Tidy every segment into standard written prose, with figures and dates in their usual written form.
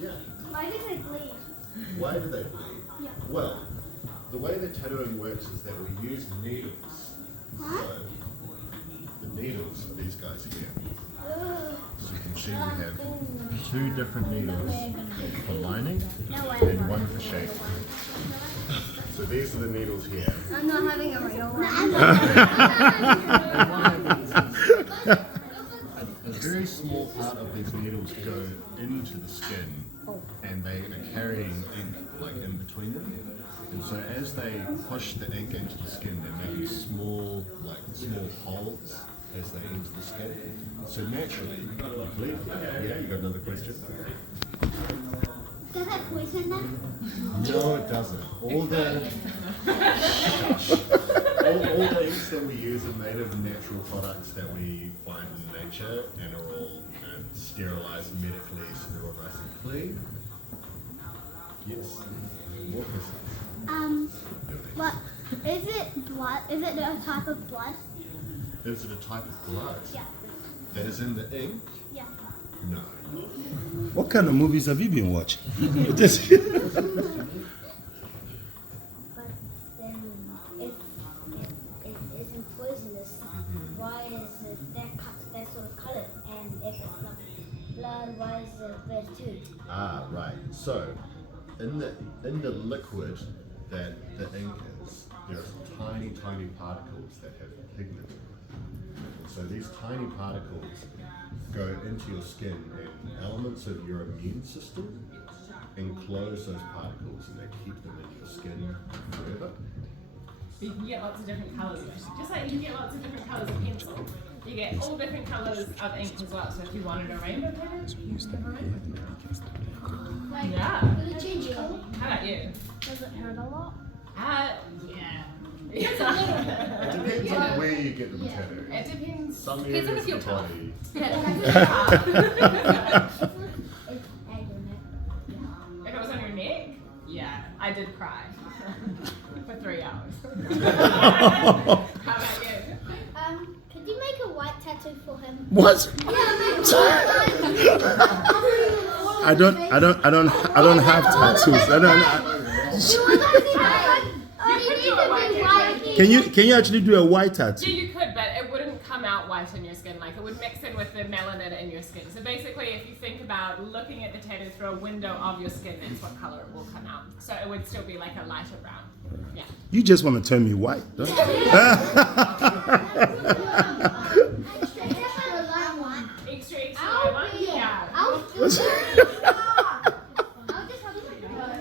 Yeah. Why do they bleed? Why do they bleed? Yeah. Well, the way that tattooing works is that we use needles. What? So, the needles are these guys here. Ugh. So you can see we have 2 different needles for lining No way. and 1 for shape. So these are the needles here. I'm not having a real one. A very small part of these needles go into the skin and they are carrying ink like in between them. And so as they push the ink into the skin, they're making small holes as they enter the skin. So naturally, you bleed. Yeah, you got another question? Does that poison them? No, it doesn't. All the inks that we use are made of natural products that we find in nature and are all sterilized medically, so they're all nice and clean. Yes. More questions? What is it? Blood? Is it a type of blood? Is it a type of blood Yeah. that is in the ink? Yeah. No. What kind of movies have you been watching? But then, if it isn't poisonous, why is it that sort of color? And if it's not blood, why is it red too? Ah, right. So, in the liquid that the ink is, there are some tiny particles that have pigment. So these tiny particles go into your skin, and elements of your immune system enclose those particles, and they keep them in your skin forever. You can get lots of different colours. Just like you can get lots of different colours of pencil. You get all different colours of ink as well. So if you wanted a rainbow pattern, you have a rainbow pattern. Like, Yeah. will it change color? How about you? Does it hurt a lot? Yeah. It depends on where you get them tattooed. It depends. Some Depends on areas if of you're the tough. body. If it was on your neck, yeah, I did cry for 3 hours. How about you? Could you make a white tattoo for him? What? I don't have tattoos. Can you actually do a white Yeah, tattoo? you could, but it wouldn't come out white in your skin. Like, it would mix in with the melanin in your skin. So basically, if you think about looking at the tattoo through a window of your skin, that's what color it will come out. So it would still be like a lighter brown. Yeah. You just want to turn me white, don't you? Extra one? Yeah.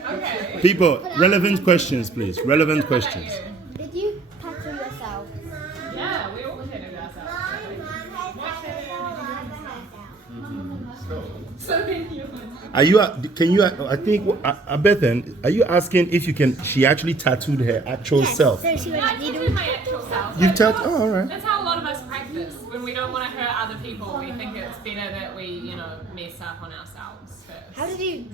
Okay. People, relevant questions, please. Relevant How about questions. you? Did you tattoo yourself? Yeah, we all tattooed ourselves. So then you. Are you? Can you? I think. Bethan, are you asking if you can? She actually tattooed her actual self. So she No, I tattooed my actual self. You've But tattooed. Oh, all right. That's how a lot of us practice. When we don't want to hurt other people, we think it's better that we, mess up on ourselves first. How did you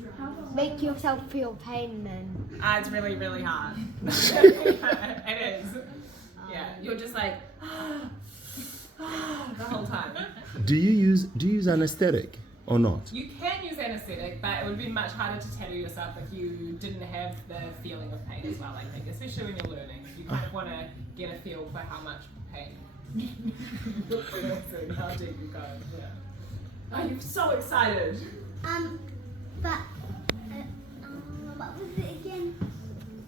make yourself feel pain then? It's really, really hard. It is. Yeah, you're just like the whole time. Do you use anesthetic or not? You can use anesthetic, but it would be much harder to tattoo yourself if you didn't have the feeling of pain as well, I think, especially when you're learning. You kind of want to get a feel for how much pain you're feeling, how deep you go. Yeah. Oh, you're so excited. But what was it again?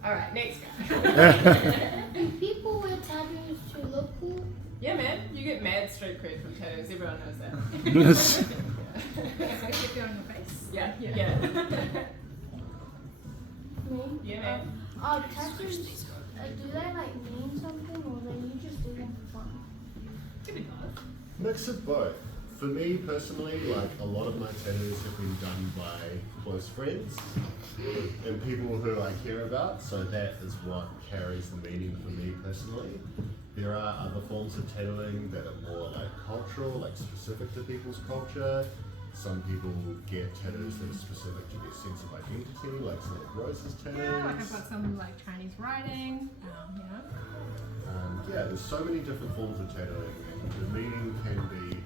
All right, next guy. Do people wear tattoos to look cool? Yeah, man, you get mad street cred from tattoos. Everyone knows that. Keep it on your face. Yeah. Me? Yeah, man. Tattoos, do they mean something or then you just do them for fun? Mix of both. For me personally, a lot of my tattoos have been done by close friends and people who I care about, so that is what carries the meaning for me personally. There are other forms of tattooing that are more cultural, specific to people's culture. Some people get tattoos that are specific to their sense of identity, like some of Rose's tattoos. Yeah, I've got some Chinese writing, Yeah, there's so many different forms of tattooing, and the meaning can be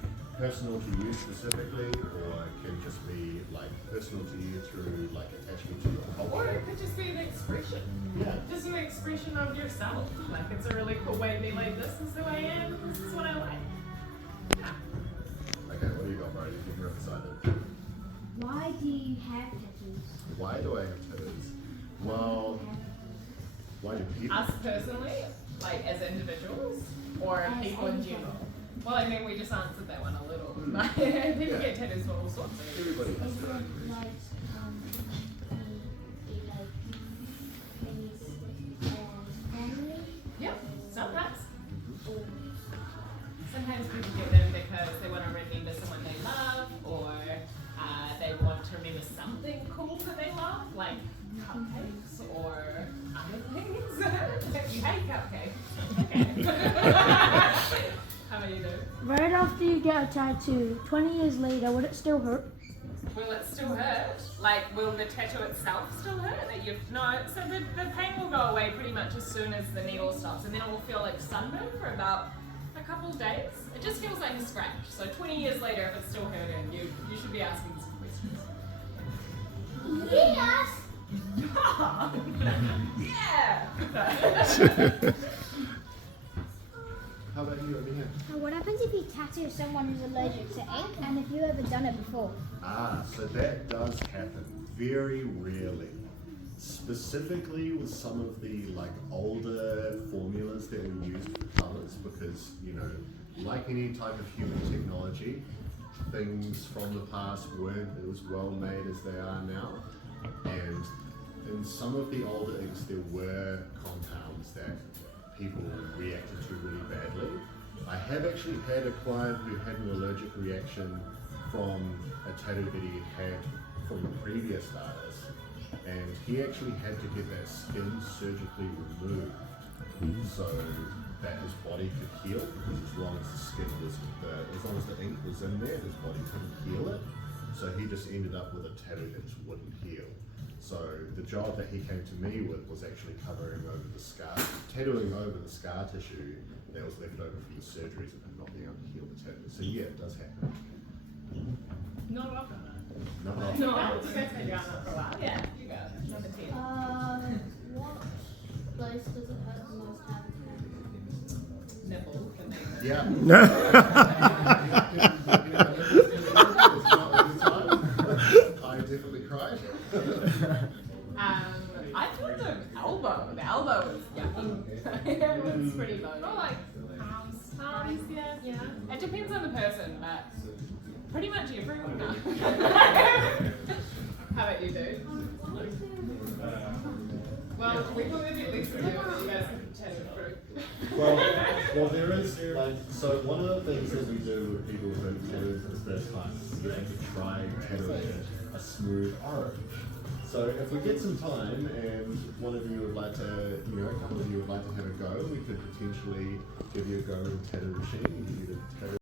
personal to you specifically, or it can just be like personal to you through like attachment to your Or culture? it could just be an expression. Yeah. Just an expression of yourself. Like it's a really cool way to be like, this is who I am, this is what I like. Yeah. Okay, what do you got, Brody? You're excited. Why do you have tattoos? Why do I have tattoos? Well, why do people? Us personally, like as individuals, or As people in anything. general? Well, I mean, we just answered that one a little. People get tattoos for all sorts of reasons. Everybody has Is their own it reason. like family? Yep, sometimes. Or Sometimes people get them because they want to remember someone they love, or they want to remember something cool that they love, like cupcakes or other things. You hate cupcakes. Okay. How about you do? Right after you get a tattoo, 20 years later, would it still hurt? Will it still hurt? Like, will the tattoo itself still hurt? That you've no. So the pain will go away pretty much as soon as the needle stops, and then it will feel like sunburn for about a couple of days. It just feels like a scratch. So 20 years later, if it's still hurting, you should be asking some questions. yes. Yeah. How about you over here? What happens if you tattoo someone who's allergic to ink, and if you've ever done it before? So that does happen very rarely. Specifically with some of the like older formulas that we use for colors, because you know, like any type of human technology, things from the past weren't as well made as they are now. And in some of the older inks there were compounds that people reacted to really badly. I have actually had a client who had an allergic reaction from a tattoo that he had from the previous artist, and he actually had to get that skin surgically removed so that his body could heal, because as long as the skin was, as long as the ink was in there, his body couldn't heal it. So he just ended up with a tattoo that just wouldn't heal. So the job that he came to me with was actually covering over the scar, tattooing over the scar tissue that was left over from the surgeries and him not being able to heal the tattoo. So yeah, it does happen. Not often. No, No, you guys been down that for a while. Yeah, you go. Number 10. What place does it hurt the most having Nipple. Yeah. I definitely cried. I thought the elbow. The elbow was yucky. It was pretty low. Or like palms, yeah. It depends on the person, but pretty much everyone does. How about you, dude? Well, we can maybe at least review it so you guys can chat it through. Well, there is like, so one of the things that we do with people who tattoo for the first time is we like to try tattooing a smooth orange. So if we get some time and one of you would like to, you know, a couple of you would like to have a go, we could potentially give you a go with a tattoo machine and give you the tattoo